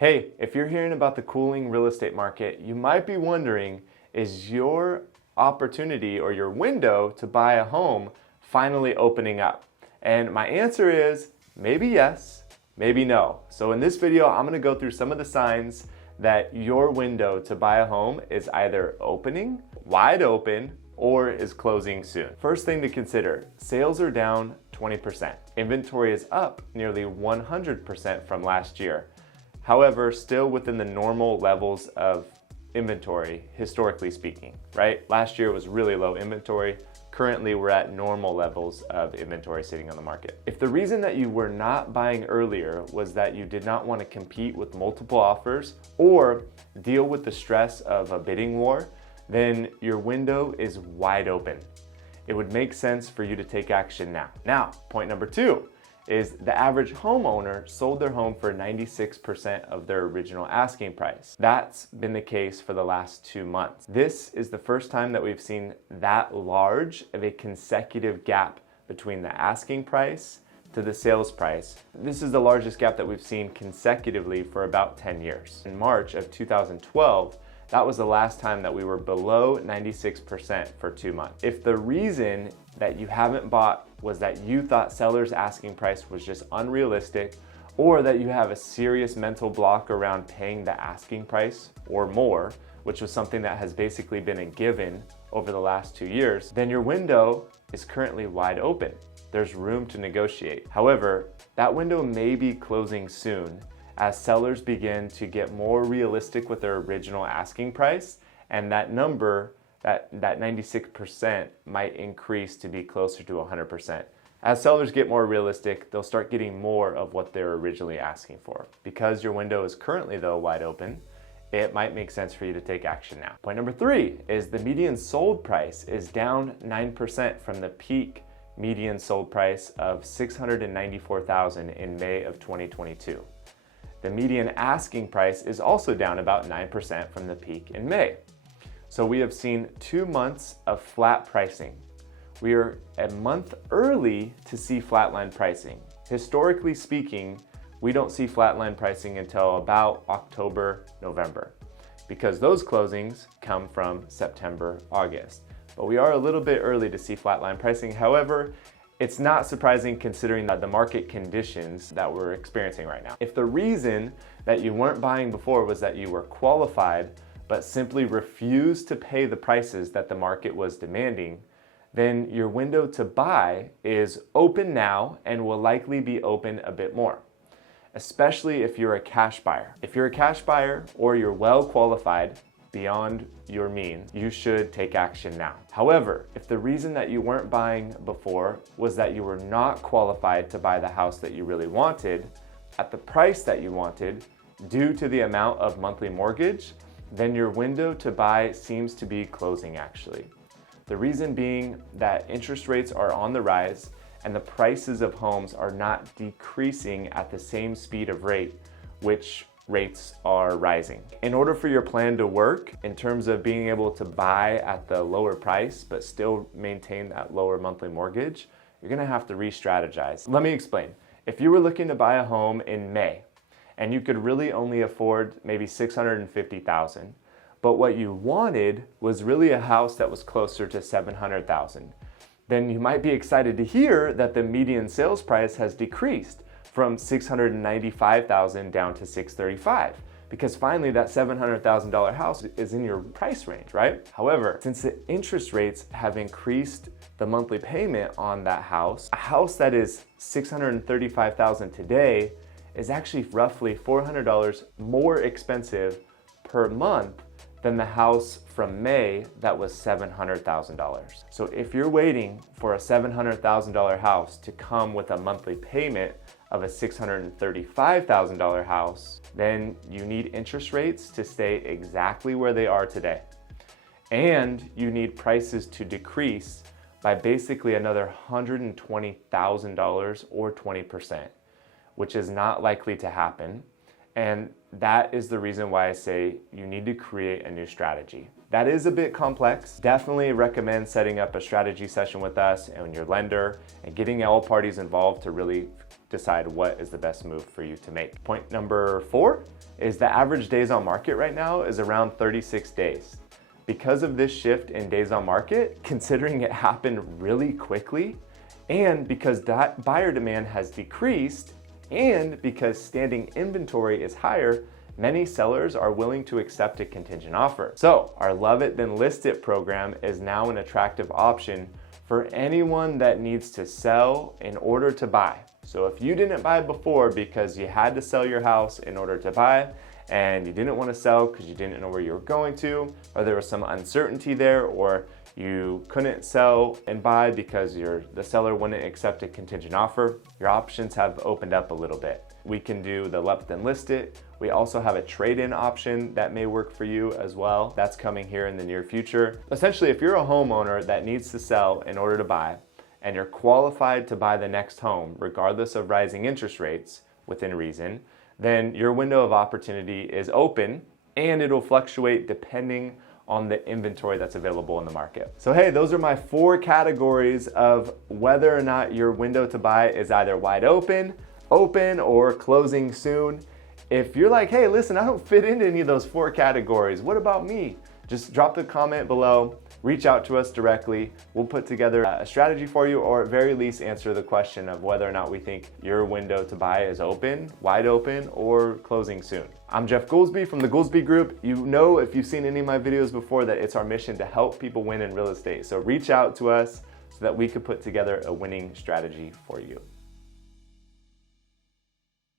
Hey, if you're hearing about the cooling real estate market, you might be wondering, is your opportunity or your window to buy a home finally opening up? And my answer is maybe yes, maybe no. So in this video, I'm gonna go through some of the signs that your window to buy a home is either opening, wide open, or is closing soon. First thing to consider, sales are down 20%. Inventory is up nearly 100% from last year. However, still within the normal levels of inventory, historically speaking, right? Last year was really low inventory. Currently, we're at normal levels of inventory sitting on the market. If the reason that you were not buying earlier was that you did not want to compete with multiple offers or deal with the stress of a bidding war, then your window is wide open. It would make sense for you to take action now. Now, point number two is the average homeowner sold their home for 96% of their original asking price. That's been the case for the last 2 months. This is the first time that we've seen that large of a consecutive gap between the asking price to the sales price. This is the largest gap that we've seen consecutively for about 10 years. In March of 2012, that was the last time that we were below 96% for 2 months. If the reason that you haven't bought was that you thought sellers' asking price was just unrealistic, or that you have a serious mental block around paying the asking price or more, which was something that has basically been a given over the last 2 years, then your window is currently wide open. There's room to negotiate. However, that window may be closing soon as sellers begin to get more realistic with their original asking price, and that number, that 96% might increase to be closer to 100%. As sellers get more realistic, they'll start getting more of what they're originally asking for. Because your window is currently though wide open, it might make sense for you to take action now. Point number three is the median sold price is down 9% from the peak median sold price of $694,000 in May of 2022. The median asking price is also down about 9% from the peak in May. So we have seen 2 months of flat pricing. We are a month early to see flatline pricing. Historically speaking, we don't see flatline pricing until about October, November, because those closings come from September, August. But we are a little bit early to see flatline pricing. However, it's not surprising considering the market conditions that we're experiencing right now. If the reason that you weren't buying before was that you were qualified but simply refused to pay the prices that the market was demanding, then your window to buy is open now and will likely be open a bit more, especially if you're a cash buyer. If you're a cash buyer or you're well qualified beyond your means, you should take action now. However, if the reason that you weren't buying before was that you were not qualified to buy the house that you really wanted at the price that you wanted due to the amount of monthly mortgage, then your window to buy seems to be closing actually. The reason being that interest rates are on the rise and the prices of homes are not decreasing at the same speed of rate, which rates are rising. In order for your plan to work in terms of being able to buy at the lower price but still maintain that lower monthly mortgage, you're gonna have to re-strategize. Let me explain. If you were looking to buy a home in May and you could really only afford maybe $650,000, but what you wanted was really a house that was closer to $700,000, then you might be excited to hear that the median sales price has decreased from $695,000 down to $635,000, because finally that $700,000 house is in your price range, right? However, since the interest rates have increased the monthly payment on that house, a house that is $635,000 today is actually roughly $400 more expensive per month than the house from May that was $700,000. So if you're waiting for a $700,000 house to come with a monthly payment of a $635,000 house, then you need interest rates to stay exactly where they are today. And you need prices to decrease by basically another $120,000 or 20%, which is not likely to happen. And that is the reason why I say you need to create a new strategy. That is a bit complex. Definitely recommend setting up a strategy session with us and your lender and getting all parties involved to really decide what is the best move for you to make. Point number 4 is the average days on market right now is around 36 days. Because of this shift in days on market, considering it happened really quickly, and because that buyer demand has decreased, and because standing inventory is higher, many sellers are willing to accept a contingent offer. So our Love It Then List It program is now an attractive option for anyone that needs to sell in order to buy. So if you didn't buy before because you had to sell your house in order to buy, and you didn't want to sell because you didn't know where you were going to, or there was some uncertainty there, or you couldn't sell and buy because the seller wouldn't accept a contingent offer, your options have opened up a little bit. We can do the Love It Then List It. We also have a trade-in option that may work for you as well. That's coming here in the near future. Essentially, if you're a homeowner that needs to sell in order to buy, and you're qualified to buy the next home, regardless of rising interest rates within reason, then your window of opportunity is open, and it'll fluctuate depending on the inventory that's available in the market. So hey, those are my 4 categories of whether or not your window to buy is either wide open, or closing soon. If you're like, hey, listen, I don't fit into any of those 4 categories, what about me? Just drop the comment below, reach out to us directly. We'll put together a strategy for you, or at very least answer the question of whether or not we think your window to buy is open, wide open, or closing soon. I'm Jeff Goolsby from the Goolsby Group. You know, if you've seen any of my videos before, that it's our mission to help people win in real estate. So reach out to us so that we could put together a winning strategy for you.